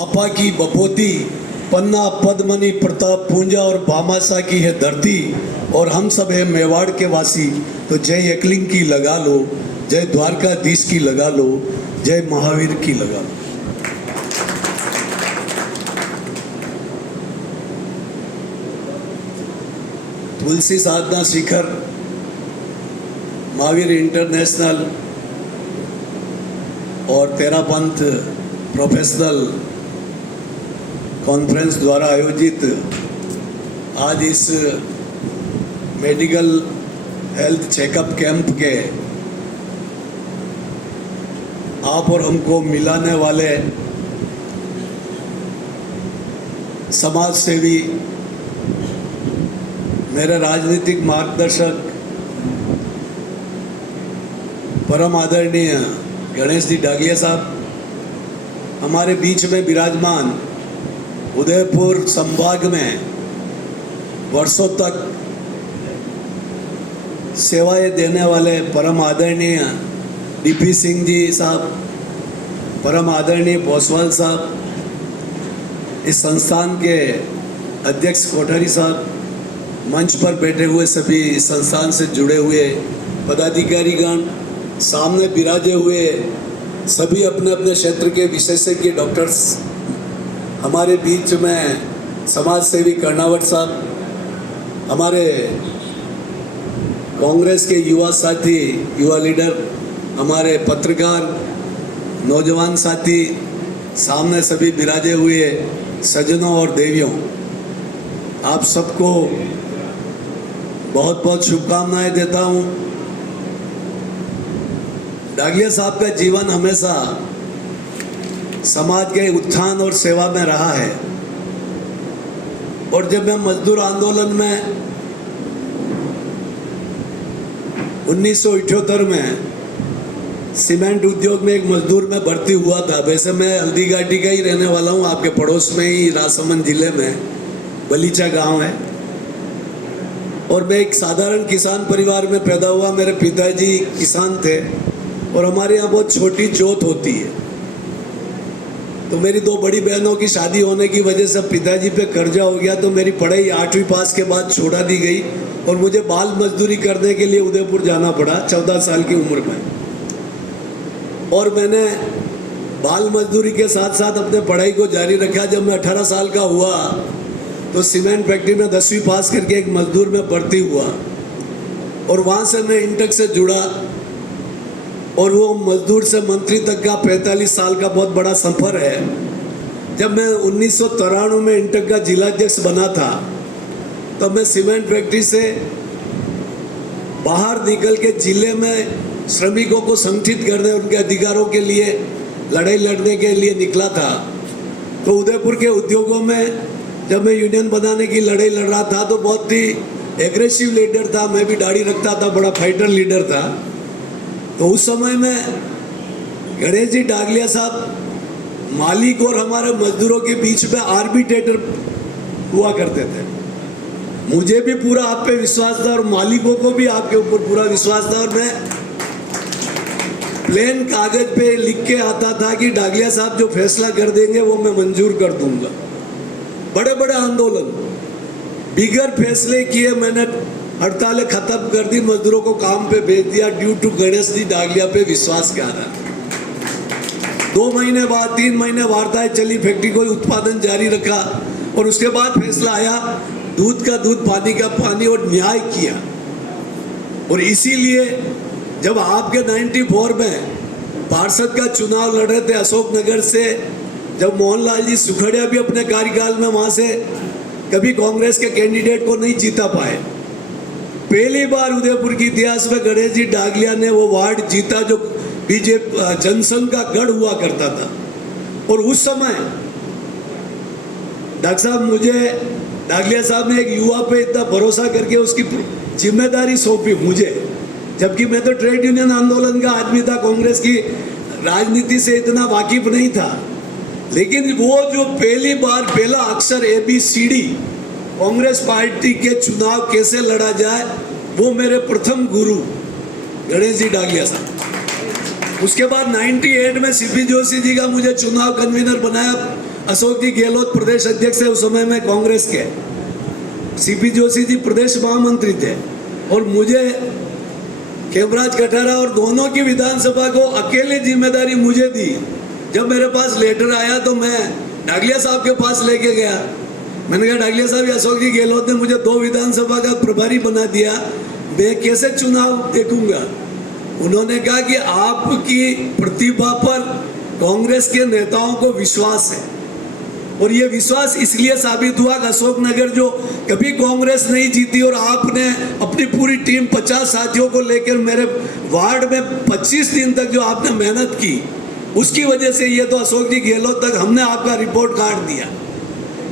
आपा की बपोती, पन्ना पद्मनी प्रताप पूंजा और भामाशाह की है धरती, और हम सब है मेवाड़ के वासी। तो जय एकलिंग की लगा लो, जय द्वारकाधीश की लगा लो, जय महावीर की लगा लो। तुलसी साधना शिखर, महावीर इंटरनेशनल और तेरा पंथ प्रोफेशनल कॉन्फ्रेंस द्वारा आयोजित आज इस मेडिकल हेल्थ चेकअप कैंप के आप और हमको मिलाने वाले समाज सेवी, मेरे राजनीतिक मार्गदर्शक परम आदरणीय गणेश जी डागलिया साहब, हमारे बीच में विराजमान उदयपुर संभाग में वर्षों तक सेवाएं देने वाले परम आदरणीय डीपी सिंह जी साहब, परम आदरणीय भोसवाल साहब, इस संस्थान के अध्यक्ष कोठारी साहब, मंच पर बैठे हुए सभी इस संस्थान से जुड़े हुए पदाधिकारीगण, सामने विराजे हुए सभी अपने अपने क्षेत्र के विशेषज्ञ डॉक्टर्स, हमारे बीच में समाज सेवी कर्णावत साहब, हमारे कांग्रेस के युवा साथी, युवा लीडर, हमारे पत्रकार, नौजवान साथी, सामने सभी विराजे हुए सज्जनों और देवियों, आप सबको बहुत बहुत शुभकामनाएं देता हूं। डागलिया साहब का जीवन हमेशा समाज के उत्थान और सेवा में रहा है, और जब मैं मजदूर आंदोलन में 1978 में सीमेंट उद्योग में एक मजदूर में भर्ती हुआ था। वैसे मैं हल्दीघाटी का ही रहने वाला हूँ, आपके पड़ोस में ही राजसमंद जिले में बलीचा गांव है, और मैं एक साधारण किसान परिवार में पैदा हुआ। मेरे पिताजी किसान थे और हमारे यहाँ बहुत छोटी जोत होती है, तो मेरी दो बड़ी बहनों की शादी होने की वजह से पिताजी पे कर्जा हो गया, तो मेरी पढ़ाई 8वीं पास के बाद छोड़ा दी गई और मुझे बाल मजदूरी करने के लिए उदयपुर जाना पड़ा 14 साल की उम्र में। और मैंने बाल मजदूरी के साथ साथ अपने पढ़ाई को जारी रखा। जब मैं 18 साल का हुआ तो सीमेंट फैक्ट्री में 10वीं पास करके एक मजदूर में भर्ती हुआ, और वहाँ से मैं इंटक से जुड़ा, और वो मजदूर से मंत्री तक का 45 साल का बहुत बड़ा सफ़र है। जब मैं 1993 में इंटक का जिलाध्यक्ष बना था, तब मैं सीमेंट फैक्ट्री से बाहर निकल के जिले में श्रमिकों को संगठित करने, उनके अधिकारों के लिए लड़ाई लड़ने के लिए निकला था। तो उदयपुर के उद्योगों में जब मैं यूनियन बनाने की लड़ाई लड़ रहा था, तो बहुत ही एग्रेसिव लीडर था, मैं भी दाढ़ी रखता था, बड़ा फाइटर लीडर था। तो उस समय में गणेश जी डागलिया साहब मालिक और हमारे मजदूरों के बीच में आर्बिट्रेटर हुआ करते थे। मुझे भी पूरा आप पे विश्वास था और मालिकों को भी आपके ऊपर पूरा विश्वास था, और मैं प्लेन कागज पे लिख के आता था कि डागलिया साहब जो फैसला कर देंगे वो मैं मंजूर कर दूंगा। बड़े बड़े आंदोलन बिगर फैसले किए मैंने हड़तालें खत्म कर दी, मजदूरों को काम पे भेज दिया ड्यू टू गणेश जी डागलिया पे विश्वास के आधार। 2 महीने बाद 3 महीने वार्ताएं चली, फैक्ट्री को उत्पादन जारी रखा, और उसके बाद फैसला आया, दूध का दूध पानी का पानी, और न्याय किया। और इसीलिए जब आपके 94 में पार्षद का चुनाव लड़ रहे थे अशोकनगर से, जब मोहनलाल जी सुखड़िया भी अपने कार्यकाल में वहाँ से कभी कांग्रेस के कैंडिडेट को नहीं जीता पाए, पहली बार उदयपुर के इतिहास में गणेश जी डागलिया ने वो वार्ड जीता जो बीजेपी जनसंघ का गढ़ हुआ करता था। और उस समय डॉक्टर साहब, मुझे डागलिया साहब ने एक युवा पे इतना भरोसा करके उसकी जिम्मेदारी सौंपी मुझे, जबकि मैं तो ट्रेड यूनियन आंदोलन का आदमी था, कांग्रेस की राजनीति से इतना वाकिफ नहीं था। लेकिन वो जो पहली बार पहला अक्षर ABCD कांग्रेस पार्टी के चुनाव कैसे लड़ा जाए, वो मेरे प्रथम गुरु गणेश जी डागलिया साहब। उसके बाद 98 में सीपी जोशी जी का मुझे चुनाव कन्वीनर बनाया अशोक जी गहलोत प्रदेश अध्यक्ष है उस समय में कांग्रेस के, सीपी जोशी जी प्रदेश महामंत्री थे, और मुझे खेमराज कठारा और दोनों की विधानसभा को अकेले जिम्मेदारी मुझे दी। जब मेरे पास लेटर आया तो मैं डागलिया साहब के पास लेके गया। मैंने कहा डागलिया साहब, अशोक जी गहलोत ने मुझे 2 विधानसभा का प्रभारी बना दिया, मैं कैसे चुनाव देखूंगा। उन्होंने कहा कि आपकी प्रतिभा पर कांग्रेस के नेताओं को विश्वास है, और ये विश्वास इसलिए साबित हुआ कि अशोकनगर जो कभी कांग्रेस नहीं जीती और आपने अपनी पूरी टीम 50 साथियों को लेकर मेरे वार्ड में 25 दिन तक जो आपने मेहनत की, उसकी वजह से ये तो अशोक जी गहलोत तक हमने आपका रिपोर्ट कार्ड दिया,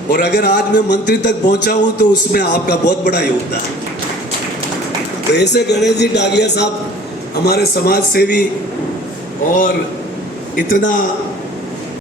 और अगर आज मैं मंत्री तक पहुंचा हूं तो उसमें आपका बहुत बड़ा योगदान। तो ऐसे गणेश जी डागलिया साहब हमारे समाज सेवी और इतना